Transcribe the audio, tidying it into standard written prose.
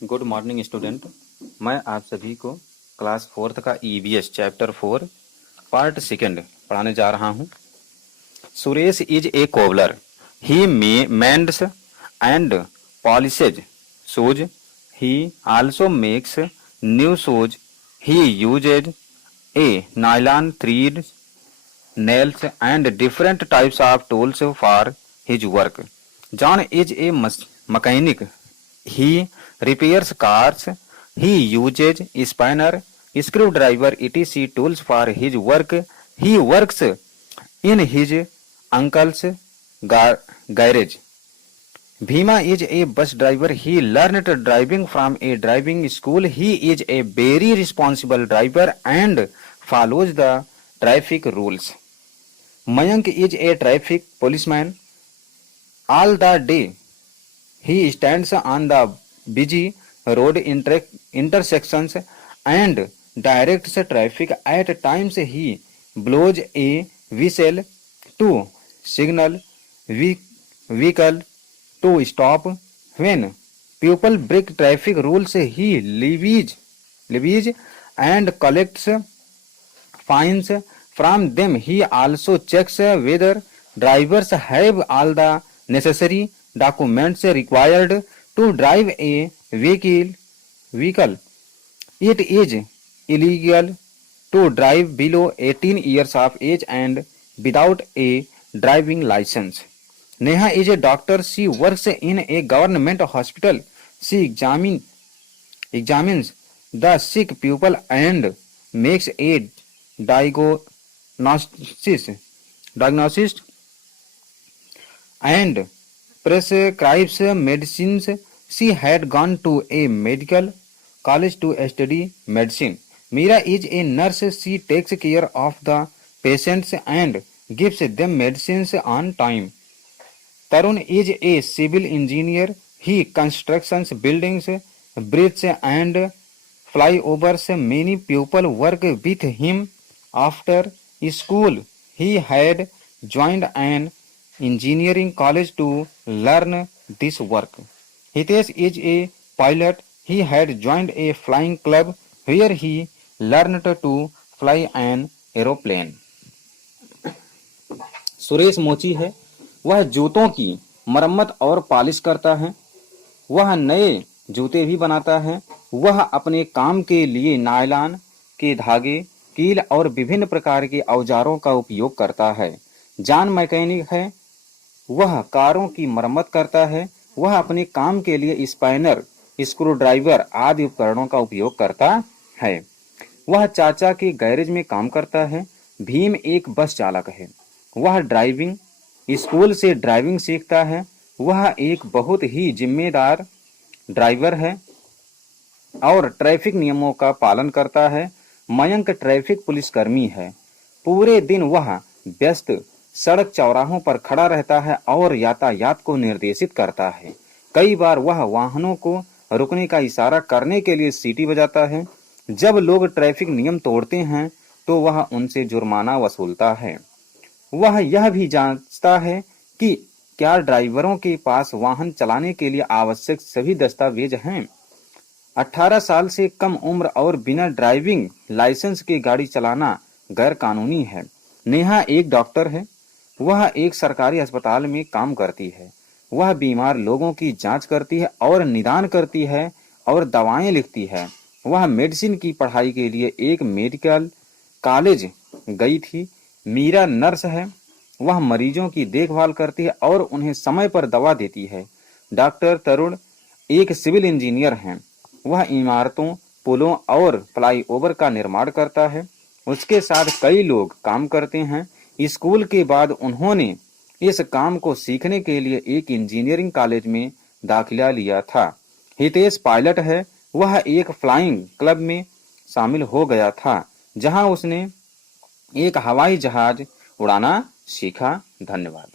Good morning student. मैं आप सभी को क्लास 4th का ईवीएस चैप्टर 4 पार्ट सेकंड पढ़ाने जा रहा हूँ। Suresh is a cobbler. He mends and polishes shoes. He also makes new shoes. He uses a nylon thread, nails and different types of tools for his work. John is a mechanic. He repairs cars. He uses spanner, screwdriver, etc. tools for his work. He works in his uncle's garage. Bhima is a bus driver. He learned driving from a driving school. He is a very responsible driver and follows the traffic rules. Mayank is a traffic policeman. All the day he stands on the busy road intersections and directs traffic. At times he blows a whistle to signal vehicle to stop. When people break traffic rules, he levies and collects fines from them. He also checks whether drivers have all the necessary documents required to drive a vehicle. It is illegal to drive below 18 years of age and without a driving license. Neha is a doctor. She works in a government hospital. She examines the sick people and makes a diagnosis and prescribes medicines. She had gone to a medical college to study medicine. Meera is a nurse. She takes care of the patients and gives them medicines on time. Tarun is a civil engineer. He constructs buildings, bridges and flyovers. Many people work with him. After school, he had joined an engineering college to learn this work. Hitesh is a pilot. He had joined a flying club where he learned to fly an aeroplane. Suresh मोची है। वह जूतों की मरम्मत और polish करता है। वह नए जूते भी बनाता है। वह अपने काम के लिए नायलॉन के धागे, कील और विभिन्न प्रकार के औजारों का उपयोग करता है। जॉन मैकेनिक है। वह कारों की मरम्मत करता है। वह अपने काम के लिए स्पैनर, स्क्रूड्राइवर आदि उपकरणों का उपयोग करता है। वह चाचा के गैरेज में काम करता है। भीम एक बस चालक है। वह ड्राइविंग स्कूल से ड्राइविंग सीखता है। वह एक बहुत ही जिम्मेदार ड्राइवर है और ट्रैफिक नियमों का पालन करता है। मयंक ट्रैफिक पुलिसकर्मी है। पूरे दिन वह व्यस्त सड़क चौराहों पर खड़ा रहता है और यातायात को निर्देशित करता है। कई बार वह वाहनों को रुकने का इशारा करने के लिए सीटी बजाता है। जब लोग ट्रैफिक नियम तोड़ते हैं तो वह उनसे जुर्माना वसूलता है। वह यह भी जांचता है कि क्या ड्राइवरों के पास वाहन चलाने के लिए आवश्यक सभी दस्तावेज हैं। 18 साल से कम उम्र और बिना ड्राइविंग लाइसेंस के गाड़ी चलाना गैर कानूनी है। नेहा एक डॉक्टर है। वह एक सरकारी अस्पताल में काम करती है। वह बीमार लोगों की जांच करती है और निदान करती है और दवाएं लिखती है। वह मेडिसिन की पढ़ाई के लिए एक मेडिकल कॉलेज गई थी। मीरा नर्स है। वह मरीजों की देखभाल करती है और उन्हें समय पर दवा देती है। डॉक्टर तरुण एक सिविल इंजीनियर हैं। वह इमारतों, पुलों और फ्लाईओवर का निर्माण करता है। उसके साथ कई लोग काम करते हैं। स्कूल के बाद उन्होंने इस काम को सीखने के लिए एक इंजीनियरिंग कॉलेज में दाखिला लिया था। हितेश पायलट है। वह एक फ्लाइंग क्लब में शामिल हो गया था जहां उसने एक हवाई जहाज उड़ाना सीखा। धन्यवाद।